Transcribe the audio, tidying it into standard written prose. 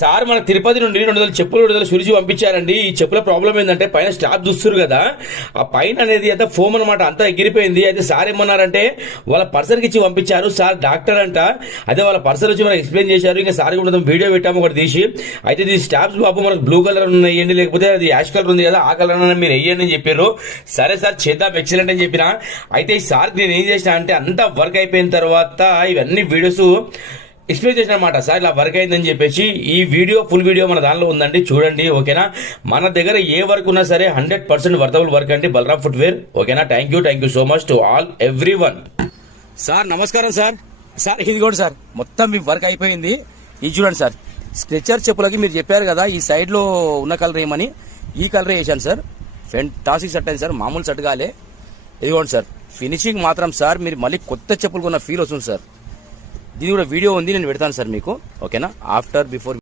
Sir మన తిరుపతి నుండి 200 చెప్పులు 200 సురిచి పంపించారండి. ఈ చెప్పుల ప్రాబ్లం ఏంటంటే పైన స్టాప్ చూస్తారు కదా, ఆ పైన అనేది అంతా ఫోమ్ అనమాట, అంతా ఎగిరిపోయింది. అయితే సార్ ఏమన్నారంటే వాళ్ళ పర్సన్కి ఇచ్చి పంపించారు. సార్ డాక్టర్ అంట, అదే వాళ్ళ పర్సన్ వచ్చి మనకు ఎక్స్ప్లెయిన్ చేశారు. ఇంకా సార్ కూడా వీడియో పెట్టాము ఒకటి తీసి. అయితే ఇది స్టాప్స్ బాబు మనకు బ్లూ కలర్ ఉన్నాయండి, లేకపోతే అది యాష్ కలర్ ఉంది కదా, ఆ కలర్ మీరు వేయండి అని చెప్పారు. సరే సార్ చేద్దాం, ఎక్సలెంట్ అని చెప్పిన. అయితే ఈ సార్కి నేను ఏం చేసిన అంటే అంతా వర్క్ అయిపోయిన తర్వాత ఇవన్నీ వీడియోస్ ఎక్స్ప్లెయిన్ చేసిన అనమాట. సార్ ఇలా వర్క్ అయిందని చెప్పేసి ఈ వీడియో ఫుల్ వీడియో మన దానిలో ఉందండి, చూడండి. ఓకేనా, మన దగ్గర ఏ వర్క్ ఉన్నా సరే 100% వర్తబుల్ వర్క్ అండి బలరాం ఫుట్వేర్. ఓకేనా, thank you so much to all every one. Sir నమస్కారం సార్. సార్ ఇది కూడా సార్ మొత్తం మీ వర్క్ అయిపోయింది. ఇది చూడండి సార్, స్ట్రెచర్ చెప్పులకి మీరు చెప్పారు కదా ఈ సైడ్ లో ఉన్న కలర్ ఏమని, ఈ కలర్ వేసాను సార్. ఫెంటాస్టిక్ సెట్ అయింది సార్, మామూలు సెట్ కాలే. ఇదిగోండి సార్, ఫినిషింగ్ మాత్రం సార్ మీరు మళ్ళీ కొత్త చెప్పులు కొన్న ఫీల్ వస్తుంది సార్. దీని కూడా వీడియో ఉంది, నేను పెడతాను సార్ మీకు. ఓకేనా, ఆఫ్టర్ బిఫోర్